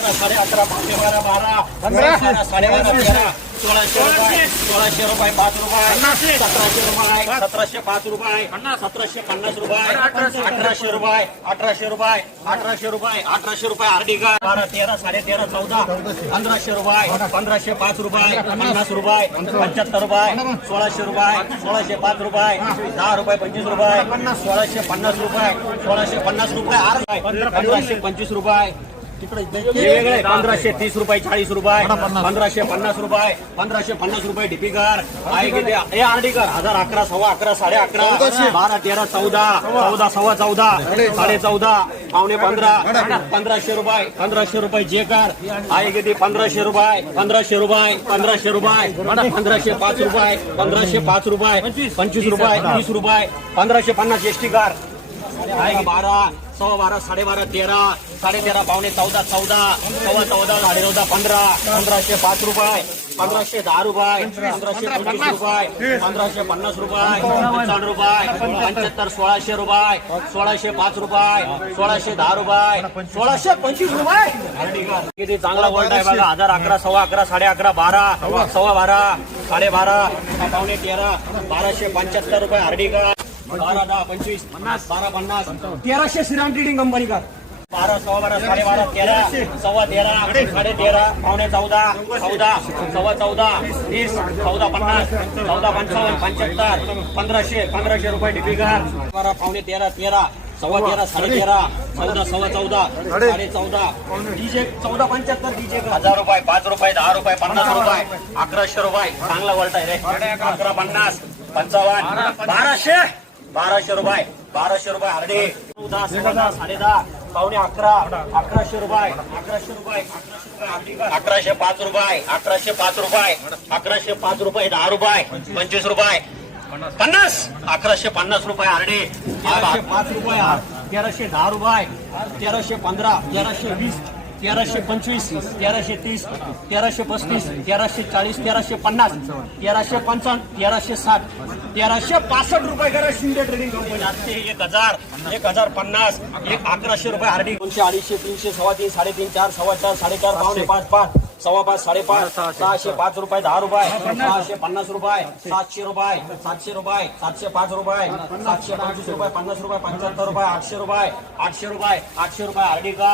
11:30 पावणे 12 12 12:30 13 1600 रुपये 5 रुपये 1700 रुपये 1705 रुपये 1750 रुपये 1800 रुपये 1800 रुपये 1800 रुपये 1800 रुपये आरडी का 12 13 13.5 14 1500 रुपये 1505 रुपये 50 रुपये 75 रुपये 1600 रुपये 1605 रुपये 10 रुपये 25 रुपये 1650 रुपये 1650 रुपये 1525 रुपये वेगळे 1530 रुपये 40 रुपये 1550 रुपये 1550 रुपये डीपीकर आहे किती हे आरडी कर 1011 11 11.5 12 13 14 14 सव्वा 14 14.5 पावणे 15 1500 रुपये 1500 रुपये जे कर आहे किती 1500 रुपये 1500 रुपये 1500 रुपये 1505 रुपये 1505 रुपये 25 रुपये 30 रुपये 1550 एसटी कर आहे 12 12 12.5 13 13.5 पावणे 14 14 सव्वा 14 14.5 15 1505 रुपये 1510 रुपये 1525 रुपये 1550 रुपये 55 रुपये 75 1600 रुपये 1605 रुपये 1610 रुपये 1625 रुपये किती चांगला वोल्ट आहे बघा 1011 सव्वा 11 11.5 12 सव्वा 12 12.5 पावणे 13 1275 रुपये आरडी का 12 10 25 50 12 50 1300 श्रीराम ट्रेडिंग कंपनी का 12 सव्वा 12 12.5 13 सव्वा 13 13.5 पावणे 14 14 सव्वा 14 30 14 50 14 55 75 1500 रुपये डीपीकर 12 पावणे 13 13 सव्वा 13 13.5 14 सव्वा 14 14.5 डीजे 1475 डीजे 1000 रुपये 5 रुपये 10 रुपये 50 रुपये 1100 रुपये चांगला वोल्ट आहे रे 1150 55 1200 रुपये 1200 रुपये आरडी 10 10.5 पावणे 11 1100 रुपये 1100 रुपये 1105 रुपये 1105 रुपये 1105 रुपये 10 रुपये 25 रुपये 50 1150 रुपये आरडी 1105 रुपये 1310 रुपये 1315 1320 1325 1330 1335 1340 1350 1355 1360 1365 रुपये करा शिंदे ट्रेडिंग कंपनी आजचे 1050 1100 रुपये आरडी 200 250 300 सव्वा 3 3.5 4 सव्वा 4 4.5 पावणे 5 5 सव्वा 5 5.5 605 रुपये 10 रुपये 650 रुपये 700 रुपये 700 रुपये 705 रुपये 725 रुपये 50 रुपये 75 रुपये 800 रुपये 800 रुपये 800 रुपये आरडी का